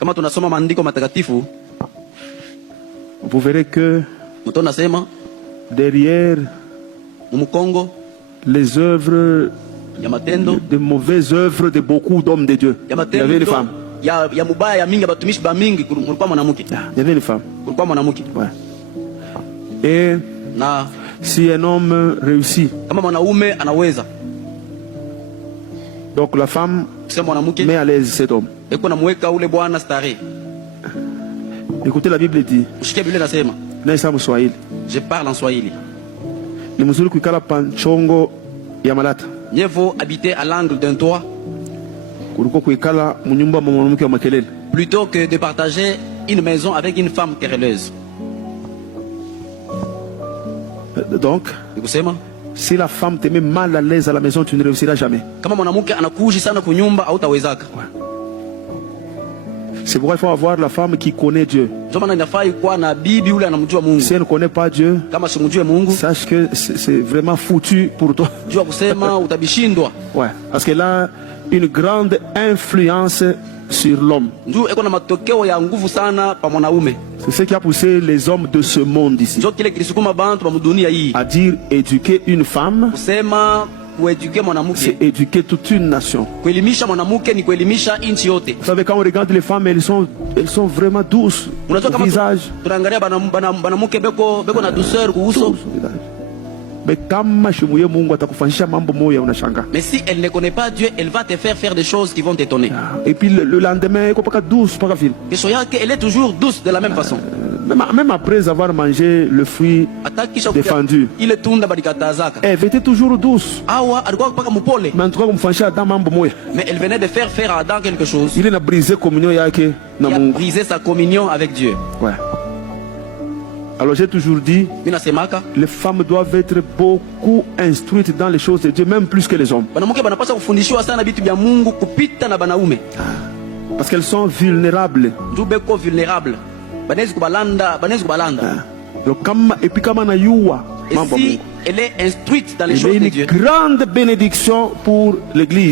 Kama tunasoma maandiko matakatifu, vous verrez que mtonasema derrière Congo les œuvres, de mauvaises œuvres de beaucoup d'hommes de Dieu, il y avait une femme. Il y avait une femme. Ouais. Et si un homme réussit, donc la femme met à l'aise cet homme. Écoutez, la Bible dit, je parle en Swahili. Mieux vaut habiter à l'angle d'un toit plutôt que de partager une maison avec une femme querelleuse. Donc, si la femme te met mal à l'aise à la maison, tu ne réussiras jamais. C'est pourquoi il faut avoir la femme qui connaît Dieu. Si elle ne connaît pas Dieu, sache que c'est vraiment foutu pour toi. Ouais, parce qu'elle a une grande influence sur l'homme. C'est ce qui a poussé les hommes de ce monde ici à dire éduquer une femme, c'est éduquer toute une nation. Vous savez, quand on regarde les femmes, elles sont vraiment douces au visage. Mais si elle ne connaît pas Dieu, elle va te faire des choses qui vont t'étonner. Et puis le lendemain, elle est toujours douce de la même façon. Même après avoir mangé le fruit défendu, elle était toujours douce. Mais elle venait de faire à Adam quelque chose. Il a brisé sa communion avec Dieu. Ouais. Alors j'ai toujours dit, les femmes doivent être beaucoup instruites dans les choses de Dieu, même plus que les hommes. Parce qu'elles sont vulnérables. Et puis si elle est instruite dans les choses de Dieu, une grande bénédiction pour l'Église.